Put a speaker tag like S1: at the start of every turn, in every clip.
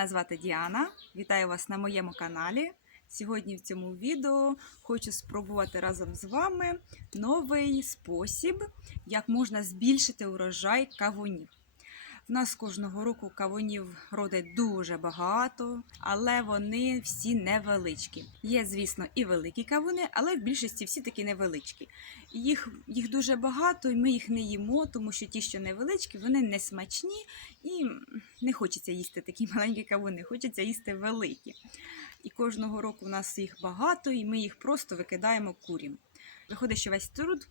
S1: Мене звати Діана. Вітаю вас на моєму каналі. Сьогодні в цьому відео хочу спробувати разом з вами новий спосіб, як можна збільшити урожай кавунів. В нас кожного року кавунів родить дуже багато, але вони всі невеличкі. Є, звісно, і великі кавуни, але в більшості всі такі невеличкі. Їх, їх дуже багато, і ми їх не їмо, тому що ті, що невеличкі, вони не смачні і не хочеться їсти такі маленькі кавуни, хочеться їсти великі. І кожного року в нас їх багато, і ми їх просто викидаємо курям. Виходить, що весь труд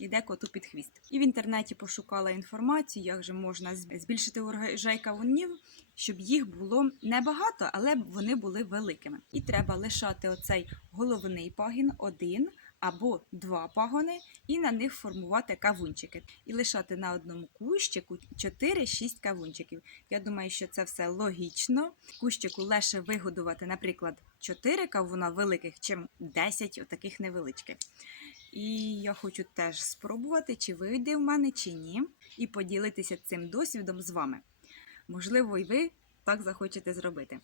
S1: іде коту під хвіст. І в інтернеті пошукала інформацію, як же можна збільшити урожай кавунів, щоб їх було небагато, але вони були великими. І треба лишати оцей головний пагін один або два пагони, і на них формувати кавунчики. І лишати на одному кущику 4-6 кавунчиків. Я думаю, що це все логічно. Кущику легше вигодувати, наприклад, 4 кавуна великих, чим 10 отаких невеличких. І я хочу теж спробувати, чи вийде в мене, чи ні, і поділитися цим досвідом з вами. Можливо, і ви так захочете зробити.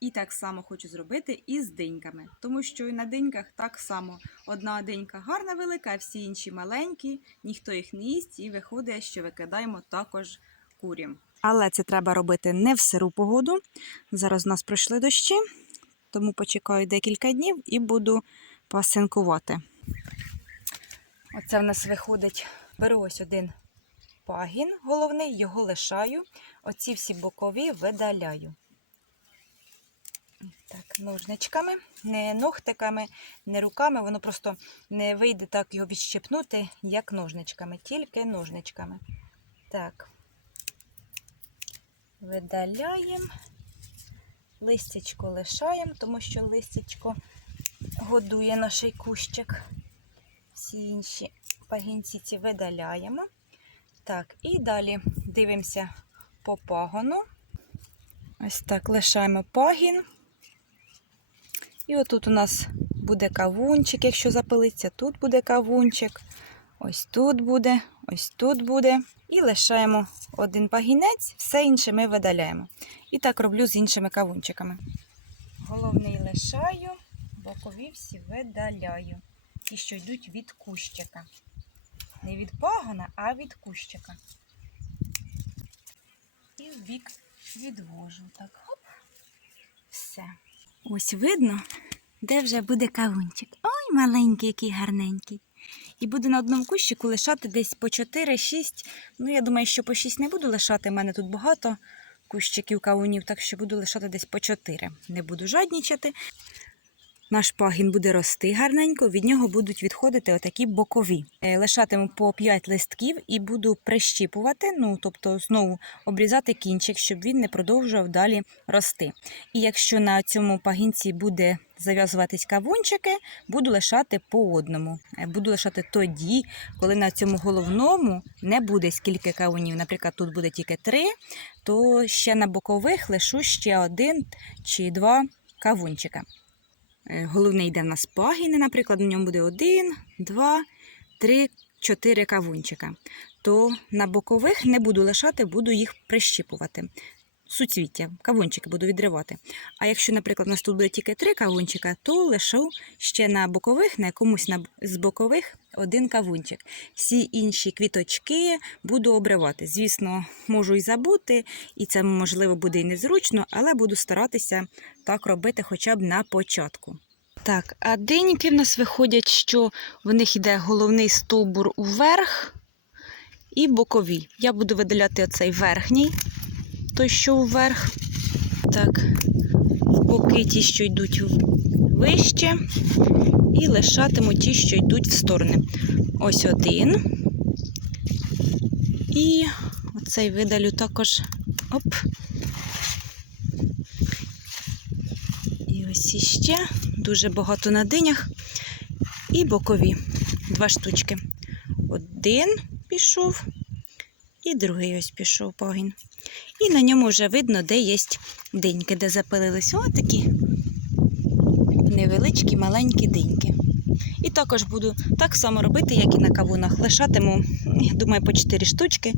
S1: І так само хочу зробити і з диньками, тому що і на диньках так само одна динька гарна велика, всі інші маленькі, ніхто їх не їсть, і виходить, що викидаємо також курям. Але це треба робити не в сиру погоду. Зараз у нас пройшли дощі, тому почекаю декілька днів і буду пасинкувати. Оце в нас виходить. Беру ось один пагін головний, його лишаю. Оці всі бокові видаляю. Так, ножничками, не ногтиками, не руками, воно просто не вийде так його відщепнути, як ножничками, тільки ножничками. Так, видаляємо, листячко лишаємо, тому що листячко годує наш кущик. Всі інші пагінці ці видаляємо. Так, і далі дивимося по пагону. Ось так лишаємо пагін. І отут у нас буде кавунчик, якщо запилиться, тут буде кавунчик, ось тут буде, ось тут буде. І лишаємо один пагінець, все інше ми видаляємо. І так роблю з іншими кавунчиками. Головний лишаю, бокові всі видаляю. Ті, що йдуть від кущика. Не від пагона, а від кущика. І в бік відвожу. Так, хоп. Все. Ось видно, де вже буде кавунчик. Ой, маленький, який гарненький. І буду на одному кущику лишати десь по 4-6. Ну, я думаю, що по 6 не буду лишати. У мене тут багато кущиків кавунів, так що буду лишати десь по 4. Не буду жаднічати. Наш пагін буде рости гарненько, від нього будуть відходити отакі бокові. Е, Лишатиму по 5 листків і буду прищіпувати, ну тобто знову обрізати кінчик, щоб він не продовжував далі рости. І якщо на цьому пагінці буде зав'язуватись кавунчики, буду лишати по одному. Е, Буду лишати тоді, коли на цьому головному не буде скільки кавунів. Наприклад, тут буде тільки три, то ще на бокових лишу ще один чи два кавунчика. Е, Головний йде в нас пагіни, наприклад, на ньому буде один, два, три, чотири кавунчика. То на бокових не буду лишати, буду їх прищіпувати. Суцвіття, кавунчики буду відривати. А якщо, наприклад, у нас тут буде тільки три кавунчика, то лишу ще на бокових, на якомусь на- з бокових один кавунчик. Всі інші квіточки буду обривати. Звісно, можу і забути, і це можливо буде і незручно, але буду старатися так робити хоча б на початку. Так, а диніки в нас виходять, що в них йде головний стовбур уверх і бокові. Я буду видаляти оцей верхній, той, що вверх. Так, в боки ті, що йдуть вище, і лишатиму ті, що йдуть в сторони. Ось один. І оцей видалю також. Оп. І ось іще. Дуже багато на динях. І бокові. Два штучки. Один пішов, і другий ось пішов пагін. І на ньому вже видно, де є диньки, де запилились. Ось такі невеличкі, маленькі диньки. І також буду так само робити, як і на кавунах. Лишатиму, думаю, по 4 штучки.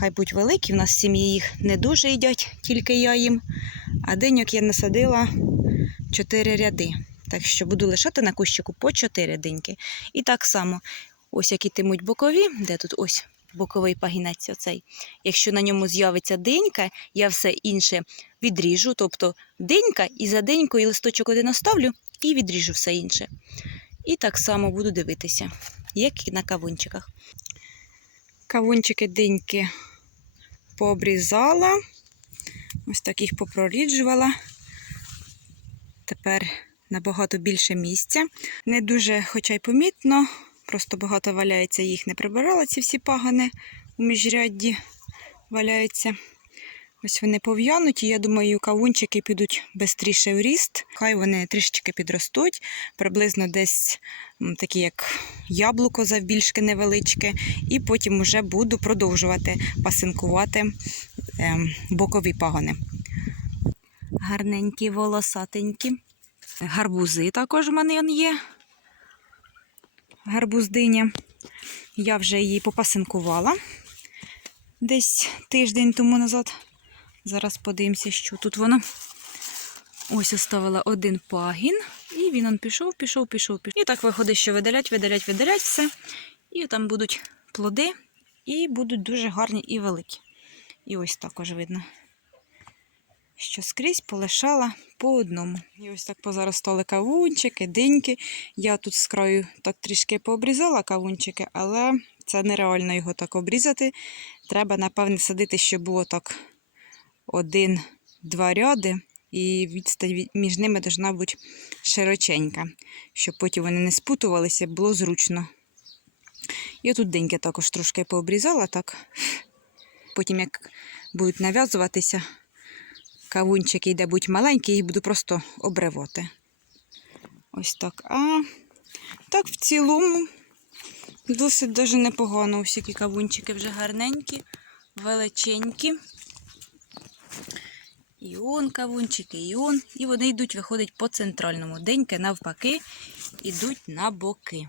S1: Хай будуть великі, в нас сім'ї їх не дуже їдять, тільки я їм. А диньок я насадила 4 ряди. Так що буду лишати на кущику по 4 диньки. І так само, ось як ітимуть бокові, де тут ось боковий пагінець оцей. Якщо на ньому з'явиться динька, я все інше відріжу, тобто динька і за денькою листочок один оставлю і відріжу все інше. І так само буду дивитися, як і на кавунчиках. Кавунчики диньки пообрізала, ось так їх попроріджувала. Тепер набагато більше місця. Не дуже, хоча й помітно, просто багато валяється, їх не прибирала, ці всі пагани у міжрядді валяються. Ось вони пов'януть, і я думаю, кавунчики підуть швидше в ріст. Хай вони трішечки підростуть, приблизно десь такі, як яблуко завбільшки невеличке, і потім вже буду продовжувати пасинкувати ем, бокові пагони. Гарненькі, волосатенькі. Гарбузи також в мене є. Гарбуздиня. Я вже її попасинкувала десь тиждень тому назад. Зараз подивимося, що тут воно. Ось оставила один пагін, і він он пішов, пішов, пішов, пішов. І так виходить, що видалять, видалять, видалять все. І там будуть плоди, і будуть дуже гарні і великі. І ось також видно, що скрізь полишала по одному. І ось так позаростали кавунчики, диньки. Я тут з краю так трішки пообрізала кавунчики, але це нереально його так обрізати. Треба, напевне, садити, щоб було так один-два ряди, і відстань між ними должна бути широченька, щоб потім вони не спутувалися, було зручно. І тут деньки також трошки пообрізала, так. Потім, як будуть нав'язуватися, кавунчики, де будуть маленькі, їх буду просто обривати. Ось так. А так в цілому досить даже непогано. Усі кавунчики вже гарненькі, величенькі. І он кавунчики, і он. І вони йдуть, виходить по центральному. Деньки навпаки йдуть на боки,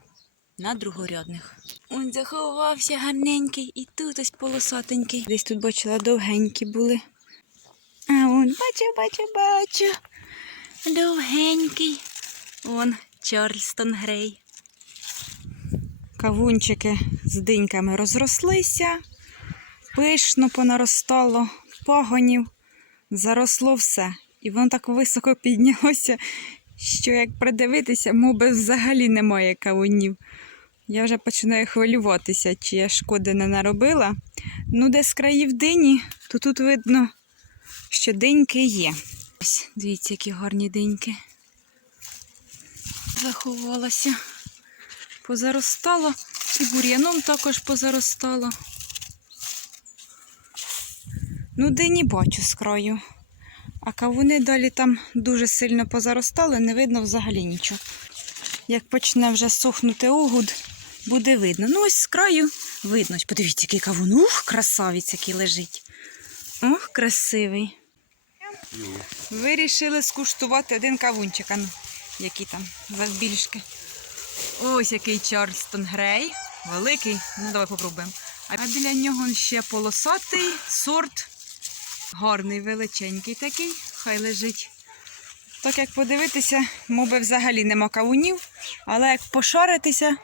S1: на другорядних. Он заховався гарненький, і тут ось полосатенький. Десь тут бачила довгенькі були. А он, бачу, бачу, бачу. Довгенький. Он Чарльстон Грей. Кавунчики з диньками розрослися, пишно понаростало, пагонів, заросло все. І воно так високо піднялося, що як придивитися, моби взагалі немає кавунів. Я вже починаю хвилюватися, чи я шкоди не наробила. Ну, де з країв дині, то тут видно, що диньки є. Ось, дивіться, які гарні диньки. Заховалася. Позаростало. І бур'яном також позаростало. Ну, дині бачу з. А кавуни далі там дуже сильно позаростали, не видно взагалі нічого. Як почне вже сохнути огуд, буде видно. Ну, ось з краю видно. Подивіться, який кавун. Ух, красавець, який лежить. Ох, красивий. Вирішили скуштувати один кавунчик. А ну, які там завбільшки. Ось який Чарльстон Грей. Великий. Ну, давай попробуємо. А біля нього ще полосатий сорт. Гарний, величенький такий. Хай лежить. Так як подивитися, моби взагалі нема кавунів, але як пошаритися,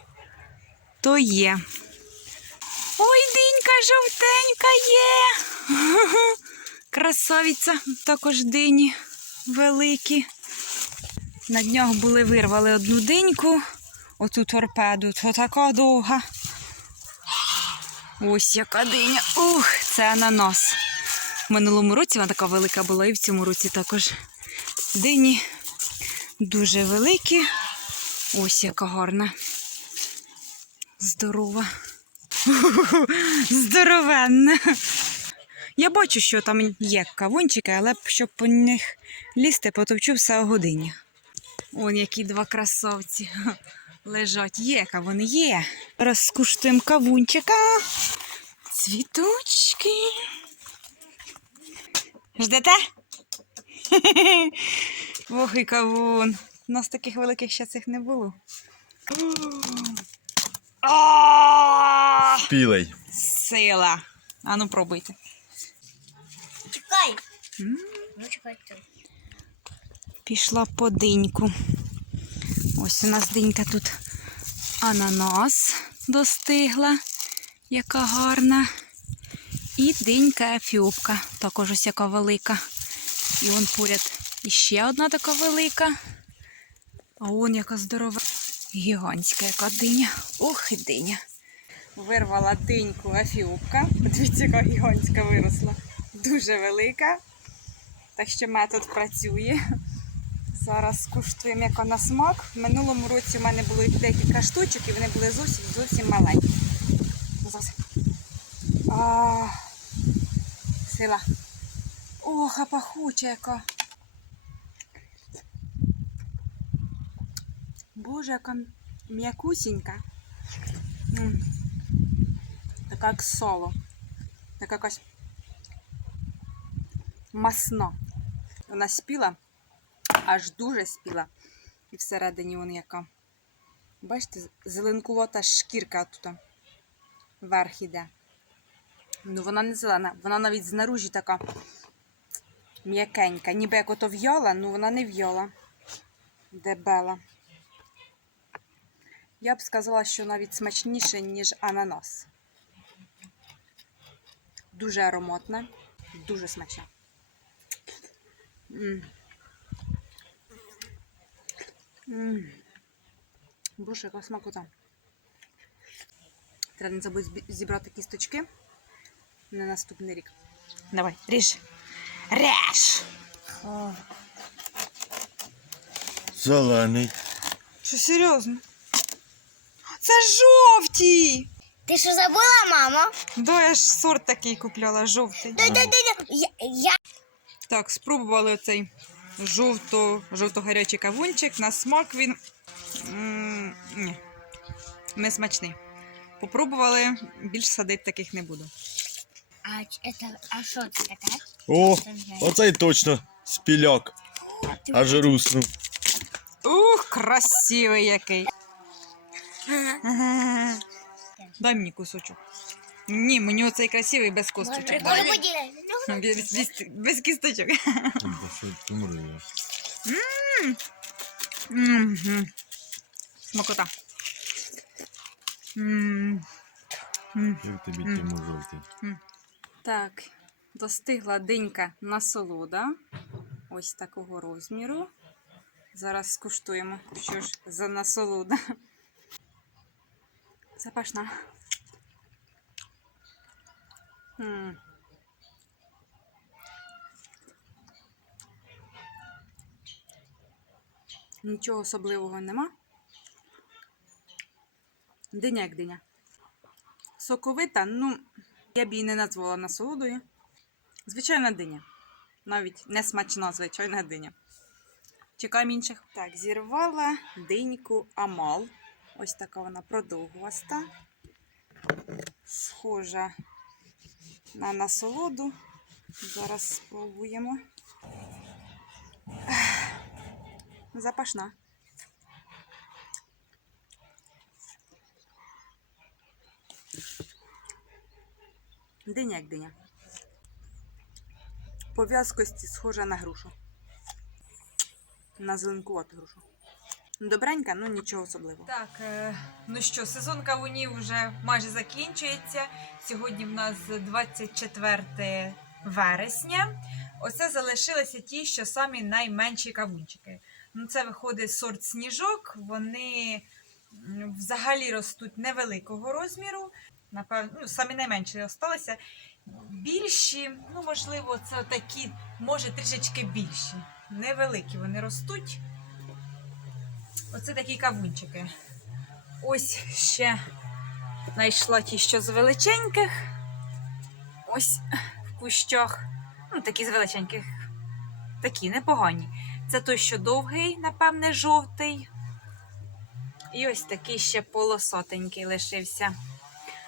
S1: то є. Ой, динька жовтенька є. Красавиця, також дині великі. На днях були вирвали одну диньку, оту торпеду, то така довга. Ось яка диня. Ух, це ананас. В минулому році вона така велика була, і в цьому році також дині дуже великі. Ось яка гарна. Здорова. Здоровенна. Я бачу, що там є кавунчики, але щоб по них лізти, потовчу все о годині. Он які два красавці лежать. Є кавуни, є. Розкуштуємо кавунчика. Цвіточки. Ждете? Ох і кавун. У нас таких великих ще цих не було.
S2: Спілий.
S1: Сила. А ну пробуйте.
S3: Чекай.
S1: М.
S3: Ну, чекай ти.
S1: Пішла по диньку. Ось у нас динька тут ананас достигла, яка гарна. І динька ефіопка, також ось яка велика. І он поряд іще одна така велика. А он яка здорова. Гігантська яка диня. Ох, і диня. Вирвала диньку ефіопка. Подивіться, яка гігантська виросла. Дуже велика. Так що метод працює. Зараз скуштуємо яка на смак. В минулому році у мене було декілька штучок і вони були зовсім зовсім маленькі. А, сила. Ох, а пахуча яка. Боже, яка м'якусінька. Така як соло. Така якась масна. Вона спіла, аж дуже спіла. І всередині вона яка. Бачите, зеленкувата шкірка тут верх іде. Ну, вона не зелена, вона навіть знаружі така м'якенька. Ніби як ото в'яла, ну вона не в'яла. Дебела. Я б сказала, що навіть смачніше, ніж ананас. Дуже ароматна, дуже смачна. Боже, яка смакота. Треба не забудь зібрати кісточки на наступний рік. Давай, ріж. Ріж!
S2: Зелений.
S1: Що серйозно? Це жовті!
S3: Ти що забула, мамо?
S1: Да, я ж сорт такий купляла, жовтий.
S3: Да-да-да. Я, я...
S1: Так, спробували оцей жовто, жовто-гарячий кавунчик. На смак він м, ні, не смачний. Попробували, більш садити таких не буду.
S3: А, это, а що це таке?
S2: О, оцей точно спіляк. Аж руснув.
S1: Ух, красивий який. Дай мені кусочок. Ні, мені оцей красивий без косточок.
S3: Може поділити?
S1: Без, без, без кісточок. Мгм. Смакота.
S2: Як тобі
S1: Мгм.
S2: жовтий?
S1: Так, достигла динька насолода. Ось такого розміру. Зараз скуштуємо, що ж за насолода. Запашна. М. Нічого особливого нема. Диня як диня. Соковита, ну, я б її не назвала насолодою. Звичайна диня. Навіть не смачна звичайна диня. Чекаємо інших. Так, зірвала диньку Амал. Ось така вона продовгуваста. Схожа на насолоду. Зараз спробуємо. Запашна. Диня як диня. По в'язкості схожа на грушу. На зеленкувату грушу. Добренька, ну нічого особливого. Так, е, ну що, сезон кавунів вже майже закінчується. Сьогодні в нас 24 вересня. Оце залишилися ті, що самі найменші кавунчики. Ну, це виходить сорт сніжок. Вони взагалі ростуть невеликого розміру. Напевно, ну, самі найменші залишилися. Більші, ну, можливо, це такі, може, трішечки більші. Невеликі вони ростуть. Оце такі кавунчики. Ось ще знайшла ті, що з величеньких. Ось в кущах. Ну, такі з величеньких. Такі непогані. Це той, що довгий, напевне, жовтий. І ось такий ще полосатенький лишився.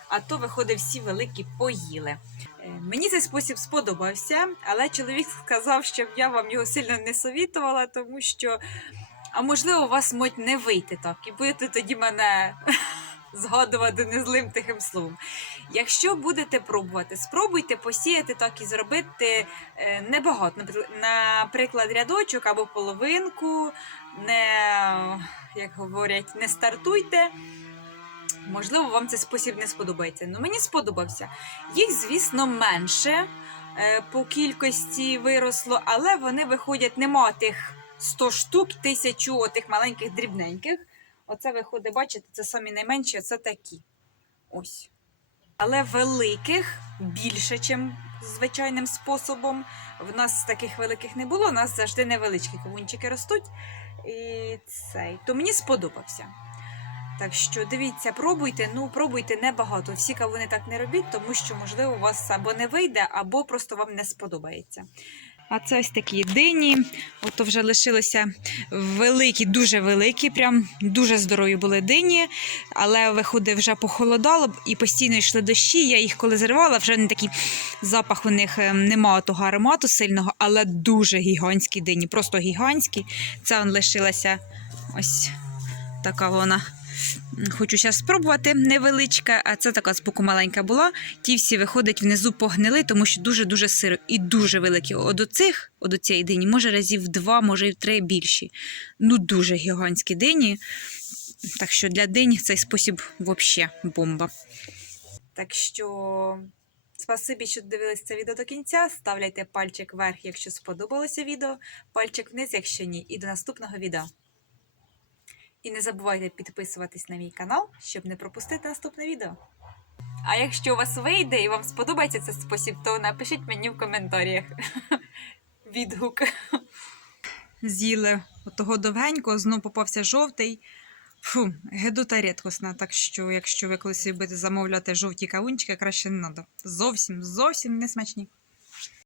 S1: А то, виходить, всі великі поїли. Е, Мені цей спосіб сподобався, але чоловік сказав, щоб я вам його сильно не совітувала, тому що, а можливо, у вас мать не вийти так, і будете тоді мене згадувати незлим тихим словом. Якщо будете пробувати, спробуйте посіяти так і зробити е, небагато. Наприклад, рядочок або половинку, не, як говорять, не стартуйте. Можливо, вам цей спосіб не сподобається. Ну, мені сподобався. Їх, звісно, менше е, по кількості виросло, але вони виходять нема тих 100 штук, тисячу отих маленьких дрібненьких. Оце виходить, бачите, це самі найменші, це такі. Ось. Але великих більше, ніж звичайним способом. В нас таких великих не було, у нас завжди невеличкі кавунчики ростуть. І цей. То мені сподобався. Так що дивіться, пробуйте, ну пробуйте небагато. Всі кавуни так не робіть, тому що, можливо, у вас або не вийде, або просто вам не сподобається. А це ось такі дині. Ото вже лишилося великі, дуже великі, прям дуже здорові були дині. Але виходить, вже похолодало і постійно йшли дощі. Я їх коли зривала, вже не такий запах у них ем, нема того аромату сильного, але дуже гігантські дині, просто гігантські. Це он лишилася ось така вона. Хочу зараз спробувати невеличка, а це така з боку маленька була. Ті всі виходить внизу погнили, тому що дуже-дуже сиро і дуже великі. От оцих, от у цієї дині, може разів два, може і три більші. Ну, дуже гігантські дині. Так що для динь цей спосіб взагалі бомба. Так що. Спасибі, що дивились це відео до кінця. Ставляйте пальчик вверх, якщо сподобалося відео, пальчик вниз, якщо ні. І до наступного відео. І не забувайте підписуватись на мій канал, щоб не пропустити наступне відео. А якщо у вас вийде і вам сподобається цей спосіб, то напишіть мені в коментарях відгук. З'їли отого довгенького, знов попався жовтий. Фу, гедота рідкосна, так що, якщо ви колись любите замовляти жовті кавунчики, краще не треба. Зовсім, зовсім не смачні.